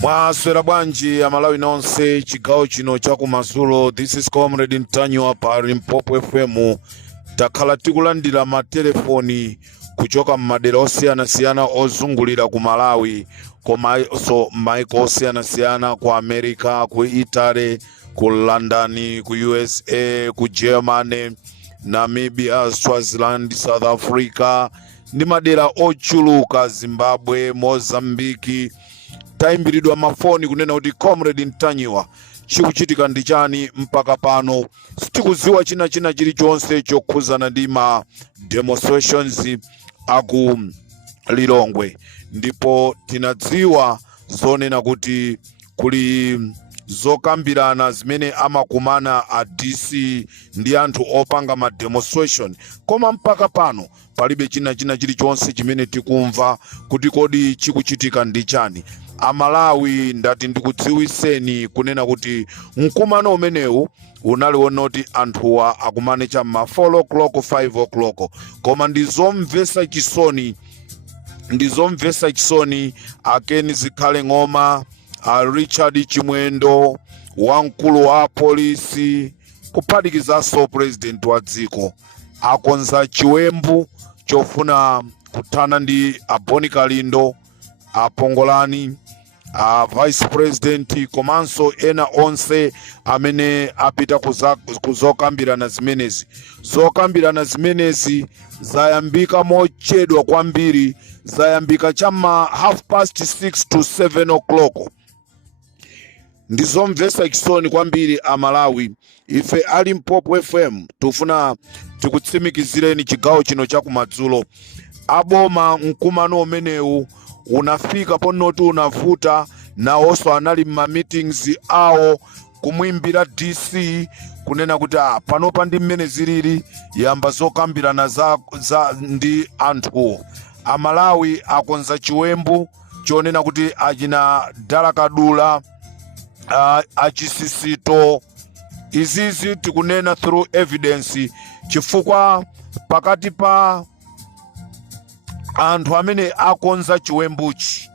Mwaswera bwanji ya Malawi nonse chigawo chino chakumadzulo. This is Comrade Ntanywa pa Limpopo FM. Takhala tikulandira matelefoni kuchoka mmadera osiyanasiyana ozungulira ku Malawi, komanso maiko osiyanasiyana ku America, ku Italy, ku London, ku USA, ku Germany, Namibia, Swaziland, South Africa, ndi madera ochuluka, Zimbabwe, Mozambique. Taimbiridwa mafoni kunena kuti Comrade Ntanywa chikuchitika ndi chani mpaka pano. Sitikuziwa china chilichonse chokhuzana ndi ma demonstrations aku Lilongwe, ndipo tinadziwa zonena kuti kuli zokambirana zimene amakumana a DC ndi anthu opanga ma demonstration, koma mpaka pano palibe china chilichonse chimene tikumva kuti kodi chikuchitika ndi chani. Amalawi ndati ndikudziwiseni kunena kuti mkumano umenewu unaliwona kuti anthuwa akumane cham'ma 4 o'clock 5 o'clock, koma ndizomvesa chisoni akeni zikhale ng'oma, Richard Chimwendo, wamkulu wa polisi, kuphatikizanso president wa dziko akonza chiwembu chofuna kuthana ndi Boni Kalindo, Pongolani, vice president, komanso ena onse amene apita kuzokambirana zimenezi. Zokambirana zimenezi zayambika mochedwa kwambiri, zayambika cham'ma 6:30 to 7 o'clock. Ndizomvesa chisoni kwambiri Amalawi. Ife ali Limpopo FM tufuna tikutsimikizireni chigawo chino chakumadzulo. Aboma mkumano umenewu unafika ponoti unavuta, na oso anali ma meetings awo kumwimbira DC kunena kuti panopa ndi mmene zilili yamba zokambirana za ndi anthuwo. Amalawi akonza chiwembu chonena kuti achina Dalakadula, achisisito. Izizi tikunena through evidence, chifukwa pakati pa anthu amene akonza chiwembuchi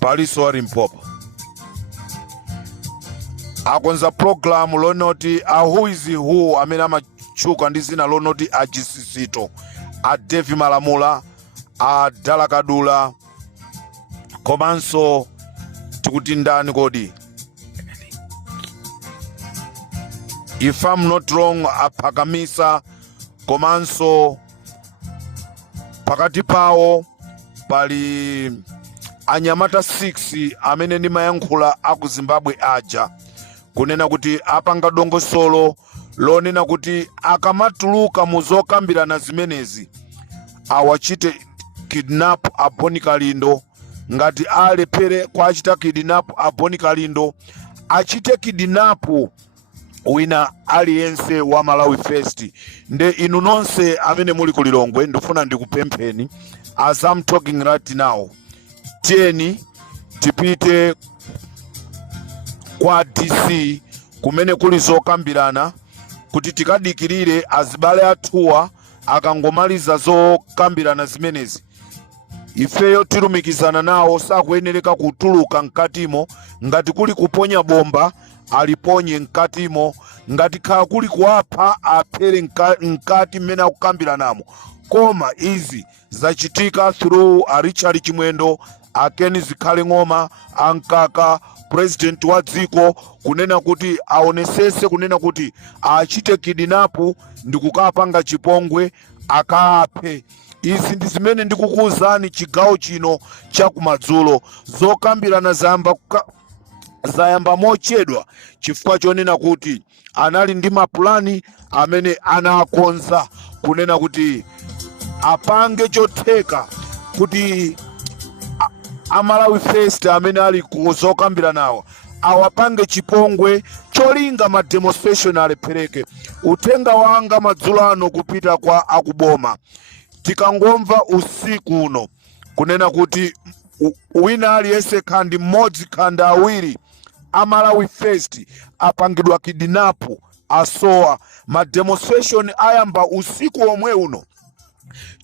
paliso ali Limpopo. Akonza program lonoti who is who amene amachuka ndi zina lonoti achisisito, a Devi Malamula, a Dalakadula, komanso tikuti ndani kodi, if I'm not wrong, Aphakamisa, komanso pakati pawo pali anyamata 6 amene ndi mayankhula aku Zimbabwe aja kunena kuti apanga dongosolo lonena kuti akamatuluka muzokambirana zimenezi awachite kidnap a Boni Kalindo. Ngati alephere kwa achita kidnap a Boni Kalindo, achite kidnap wina aliyense wa Malawi First. Nde inu nonse amene muli ku Lilongwe ndifuna ndikupempheni, as I'm talking right now, tieni tipite kwa DC kumene kuli zokambirana kuti tikadikirire azibale athuwa akangomaliza zokambirana zimenezi. Ifeyo tilumikizana nawo, sakuyenereka kutuluka mkatimo. Ngati kuli kuponya bomba aliponye mkatimo, ngati khala kuli kuapha aphere mkati mmene akukambiranamo. Koma izi zachitika through a Richard Chimwendo, akeni zikhale ng'oma, ankaka president wa dziko kunena kuti aonesese kunena kuti achite kidnap ndi kukapanga chipongwe akaaphe. izi ndi zimene ndikukuwuzani chigawo chino chakumadzulo. Zokambirana zayamba mochedwa chifukwa chonena kuti anali ndi mapulani amene anakonza kunena kuti apange chotheka kuti Amalawi First amene ali kuzokambiranawo awapange chipongwe cholinga ma demonstration alephereke. Uthenga wanga madzulo ano kupita kwa akuboma, tikangomva usiku uno kunena kuti wina aliyense khandi mmodzi khandi awiri Amalawi First apangidwa kidinapu asowa, ma demonstration ayamba usiku omwe uno.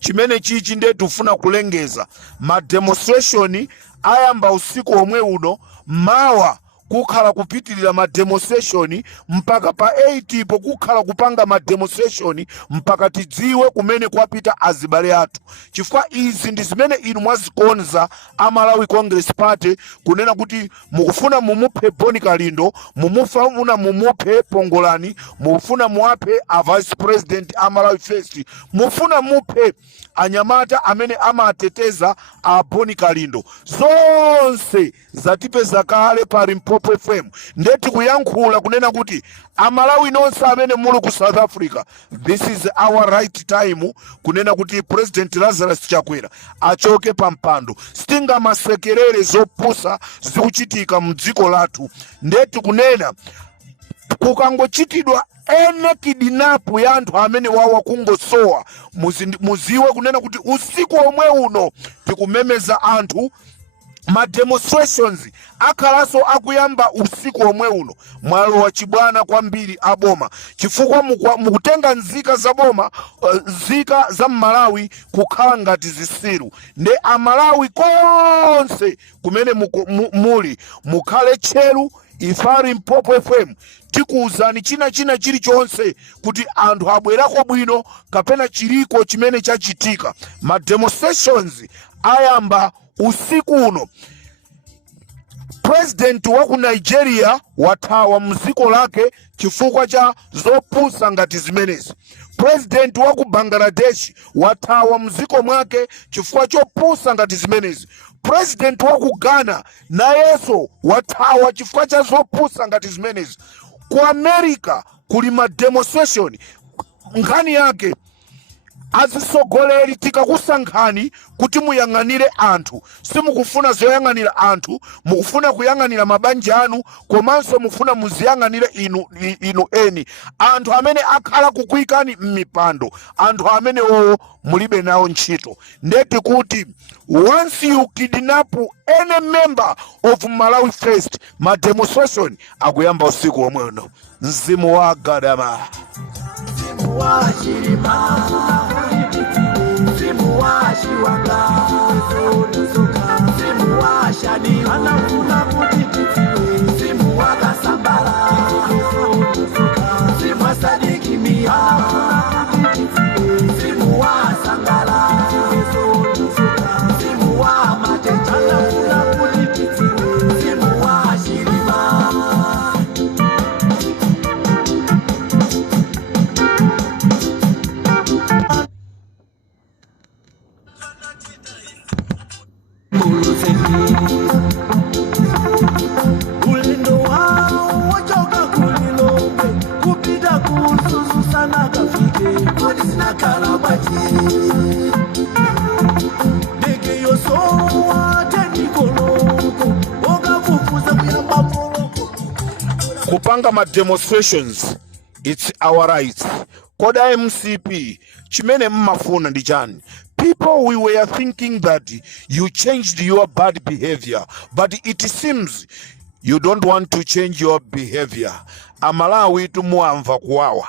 Chimene chichi ndiye tufuna kulengeza, ma demonstration ayamba usiku omwe uno, mawa kukhala kupitilira ma demonstration mpaka pa 8 po kukhala kupanga ma demonstration mpaka tidziwe kumene kwapita azibale athu. Chifukwa izi ndi zimene inu mwazikonza Amalawi Congress Party kunena kuti mukufuna mumuphe Boni Kalindo, mumufuna mumuphe Pongolani, mufuna muaphe a Vice President Amalawi First, mufuna muphe anyamata amene amateteza a Boni Kalindo. Zonse zatipeza kale pa Limpopo FM. Ndeti kuyankhula kunena kuti Amalawi nonse amene muli ku South Africa, this is our right time kunena kuti President Lazarus Chakwera achoke pa mpando. Stinga masekerere zopusa zikuchitika mdziko lathu. Ndeti kunena kukangochitidwa ene kidinapu ya anthu amene wawa kungosowa, muziwe kunena kuti usiku omwe uno tikumemeza anthu. Ma demonstrations akhalaso akuyamba usiku omwe uno. Mwalo wa chibwana kwambiri aboma chifukwa mukutenga nzika za boma, nzika za Malawi kukhala ngati zisiru. Nde Amalawi konse kumene muli mukhale tcheru. Ifari Limpopo FM tikuwuzani china chilichonse kuti anthu abwerako bwino kapena chiliko chimene chachitika. Ma demonstrations ayamba usiku uno. President wa ku Nigeria wathawa mziko lake chifukwa cha zopusa ngati zimenezi. President wa ku Bangladesh wathawa mziko mwake chifukwa chopusa ngati zimenezi. President wa ku Ghana nayeso wathawa chifukwa cha zopusa ngati zimenezi. Ku America kuli ma demonstration, nkhani yake azisogoleri tikakusankhani kuti muyang'anire anthu. Simukufuna zoyang'anira anthu, mukufuna kuyang'anira mabanja anu, komanso mufuna muziyang'anire inu eni. Anthu amene akhala kukuikani mmipando, anthu amene mulibe nawo ntchito. Ndeti kuti once you kidnap any member of Malawi First, ma demonstration akuyamba usiku omwe uno. Mzimu wa Gadama, mzimu wa Shirima, mzimu wa Shiwanga, mzimu wa Shani, anafuna kutiti, mzimu wa Kasambala, mzimu wa Sadiki Mia, mzimu wa Sangala, mzimu wa Matecha, anafuna kutiti, mzimu wa Shirima. Ulindo wao wachoka kulilombe kupita kususu sana kafike kodi sina karabati dege yoso wateni koloko oga fufuza kuyamba poloko. Kupanga ma demonstrations, it's our right. Koda MCP chimene mmafuna ndi chani? People, we were thinking that you changed your bad behavior, but it seems you don't want to change your behavior. Amalawi tumuamva kuwawa.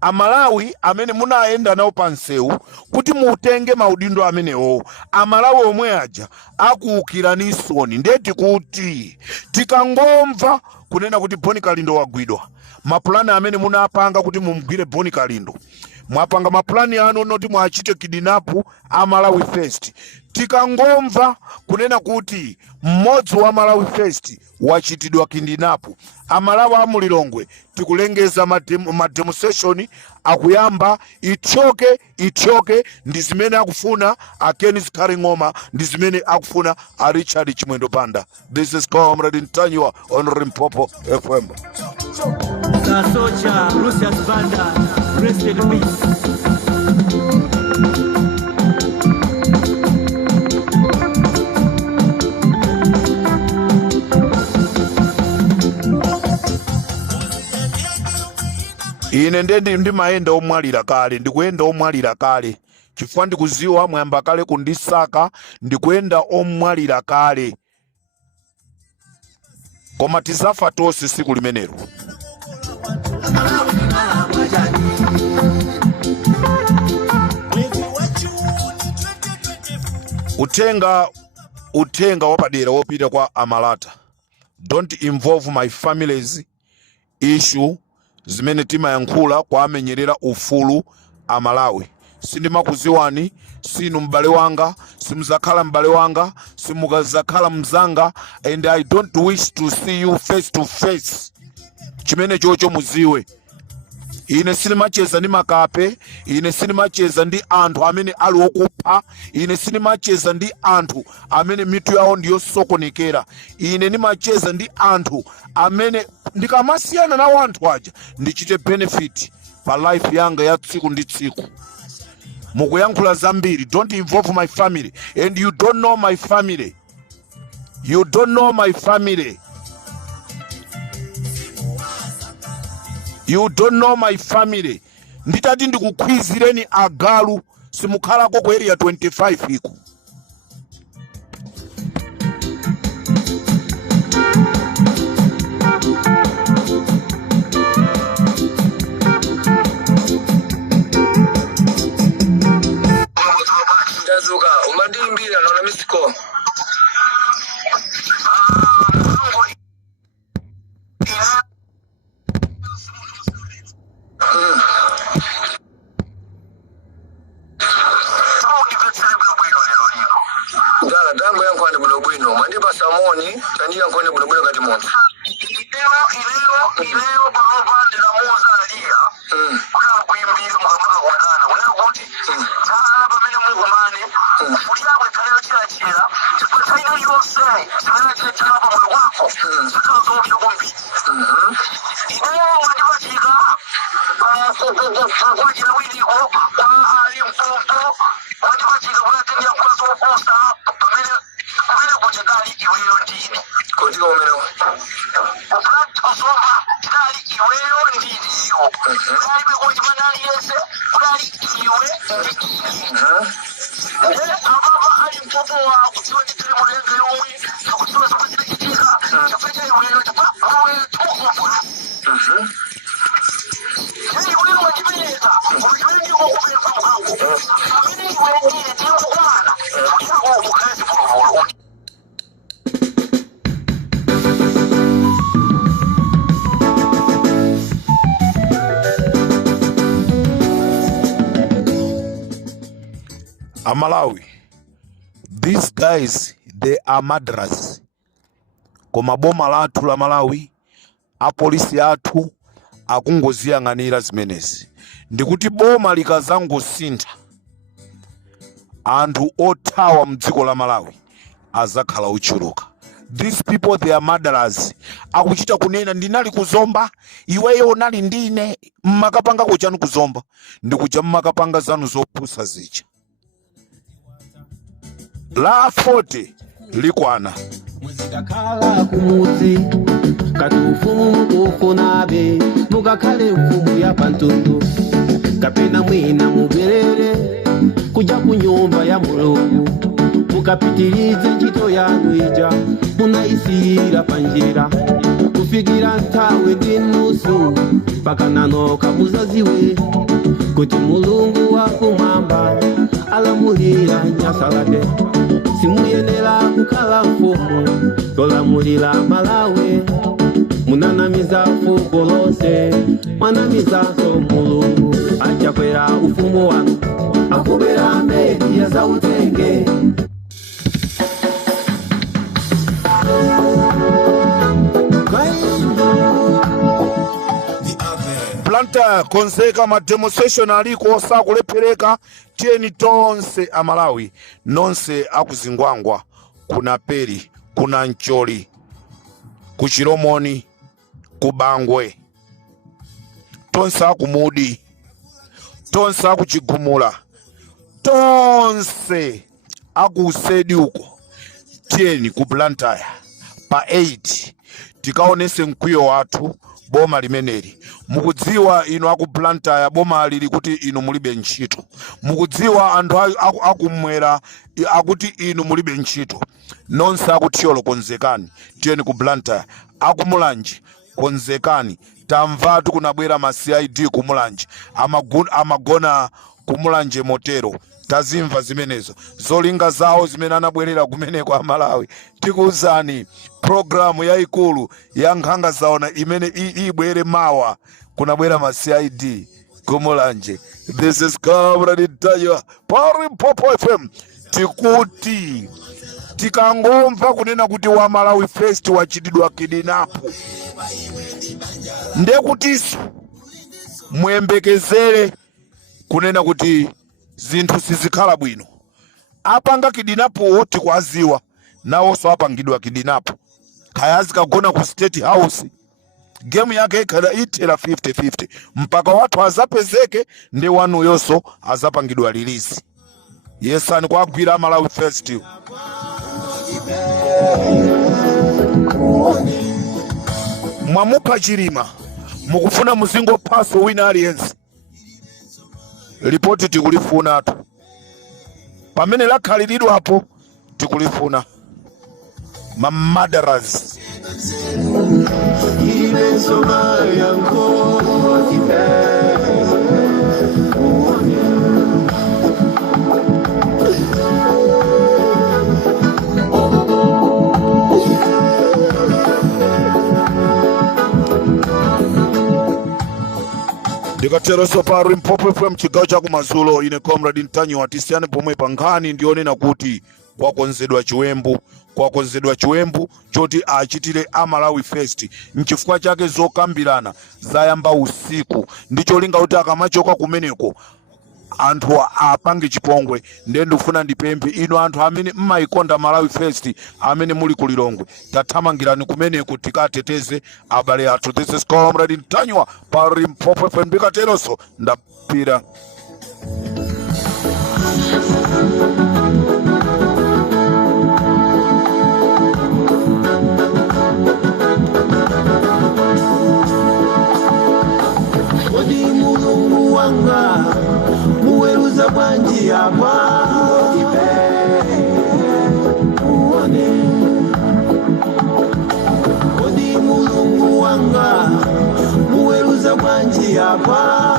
Amalawi amene munaenda nawo pansewu kuti mutenge maudindo amenewo. Amalawi omwe aja akuukirani soni. Ndeti kuti tikangomva kunena kuti Boni Kalindo wagwidwa, mapulani amene munapanga kuti mumgwire Boni Kalindo, mwapanga mapulani ano noti mwachite kidinapu Amalawi First. tikangomva kunena kuti mmodzi wa Malawi First wachitidwa kidinapu, amalawi amulilongwe tikulengeza mademonstration akuyamba ityoke ndi zimene akufuna Kenneth Karing'oma, ndi zimene akufuna Richard Chimwendo Banda. This is Comrade Ntanywa on Limpopo FM. Socha Lucius Banda, rest in peace. Ine ndi maenda omwalira kale, ndikuyenda omwalira kale, chifukwa ndikuziwa mwamba kale kundisaka, ndikuyenda omwalira kale, koma tizafa tonse siku limenelo. Utenga wapadera wopita kwa Amalata. Don't involve my family's issue zimene timayankhula kwa amenyerera ufulu Amalawi. Sindimakuziwani, sinu mbale wanga, simuzakhala mbale wanga, simukazakhala mzanga, and I don't wish to see you face to face. Chimene chocho muziwe. Ine sinimacheza ndi makape, ine sinimacheza ndi anthu amene ali okupha, ine sinimacheza ndi anthu amene mitu yawo ndiyo sokonekera. Ine nimacheza ndi anthu amene ndikamasiyana nawo anthu aja ndichite benefit pa life yanga ya tsiku ndi tsiku. Mukuyankhula zambiri, don't involve my family, and you don't know my family. You don't know my family. You don't know my family. Nditati ndikukhwizireni agalu simukhalako ku area 25 iko. Tazuka umadimbira nona misiko. Dango yangu ane bulobwino mandiba samoni tani yangu ane bulobwino kati monti ileo balobande la moza alia kuna kuimbiri mkamaka wadana kuna kuti taala pamene mungumane uliabwe kaleo chila tipasaino yose simena chila pa mulu wako sikala zofi kumbi ileo mandiba chika kwa jina wiliko kwa Limpopo mandiba chika kuna tenia kwa sofosa pamene kuchakali iweyo ndini kuti komero kusoma kali iweyo ndiniyo kali bekuti manali yese kali iwe ababa ali Mpopo wa kutiwa chitiri mulenga yomwe kutiwa sabazina chitika chafecha iweyo chapa awe tukufu iweyo wachimenyeza kumikimengi kukupeza mkangu pamene iweyo ndini tiyo kukumana kutiako mukhazi puluvulu. Amalawi, these guys, they are murderers. Koma boma lathu la Malawi, apolisi athu akungoziyang'anira zimenezi. Ndikuti boma likazangosintha, anthu othawa mdziko la Malawi azakhala uchuluka. These people, they are murderers. Akuchita kunena ndinali kuzomba, iweyo unali ndine, mmakapanga kuchanu kuzomba, ndikucha mmakapanga zanu zopusa zicha. La 40 likwana muzikakhala kumudzi kati ufumu mukufunabe mukakhale mfumu ya pantundu kapena mwina mubwerere kuja ku nyumba ya Mulungu mukapitirize ntchito yanu ija munayisiyira panjira kufikira nthawi ndi nusu pakananoka muzaziwe kuti Mulungu wakumwamba alamulira Nyasalade simuyenera kukhala mfumu yolamulira Malawi munanamiza fuko lonse mwanamizanso Mulungu achakwera ufumu wanu akubera mbedi ya zautenge Planta konzeka ma demonstration aliko sakulephereka tieni tonse amalawi nonse akuzingwangwa kuna Peri kuna Ncholi kuchiromoni kubangwe tonse akumudi tonse akuchigumula tonse akusedi uko tieni ku Blantyre pa 8 tikaonese mkwiyo wathu boma limeneli. Mukudziwa inu aku Blantyre boma lili kuti inu mulibe ntchito. Mukudziwa anthu akumwera akuti inu mulibe ntchito. Nonse akutiyolo konzekani tiyeni ku Blantyre. Akumulanji konzekani tamvatu kunabwera ma CID kumulanji amagona kumulanje motero. Tazimva zimenezo zolinga zawo zimene anabwerera kumene kwa Malawi. Tikuuzani programu ya ikulu ya nkhanga zaona imene ibwere mawa kunabwera ma CID kumulanje. This is Comrade Tayo Pari Popo FM. Tikuti tikangomva kunena kuti wa Malawi Fest wachididwa kidinapo ndekutiso mwembekezere kunena kuti zinthu sizikhala bwino. Apanga kidinapo tikwaziwa nawonso apangidwa kidinapo kayazi kagona ku State House. Game yake ikhala itela 50-50 mpaka watu azapezeke ndi wanu yonso azapangidwa release. Yesani kwagwira Malawi Fest. Mwamupa chirima mukufuna muzingo paso wina aliyense. Ripoti tikulifuna tu pamene lakhaliridwa hapo tikulifuna mamaderas. Ndikatero sopari Mpopo FM chigawo cha kumazulo ine Comrade Ntanyo atisiane pomwe pangani ndione na kuti kwakonzedwa chiwembu choti achitire Malawi Fest. Nchifukwa chake zokambirana zayamba usiku ndicho linga kuti akamachoka kumeneko anthu apange chipongwe. Ndikufuna ndipemphe ino anthu amene mmaikonda Malawi Fest amene muli kulilongwe tathamangirani kumeneko tikateteze abale athu. This is Comrade Ntanyo Pari Mpopo FM. Ndikateronso ndapira. Odi mulungu wanga muweruza bwanji apa Odi mulungu wanga muweruza bwanji apa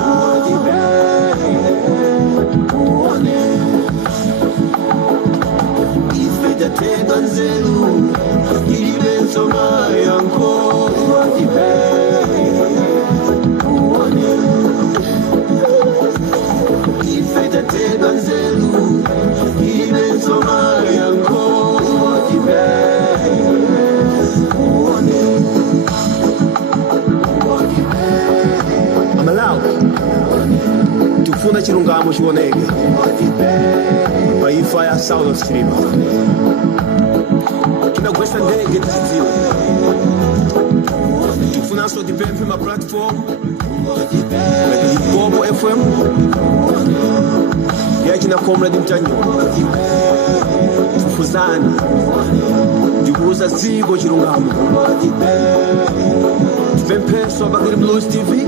Ife jatega nzelu ilibe nsoma yanko Tega nzelu ile nsoma yanko Malawi tufuna chilungamo chioneke pa ifa ya South Stream kinagwesa ndege tizidziwe tufunanso tipemphe ma platform like Popo FM yachina Comrade Ntanyo tufuzani ndikuuza zigo chilungamo tipempheso abakiri Blues TV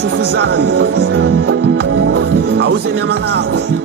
tufuzani auzeni Malawi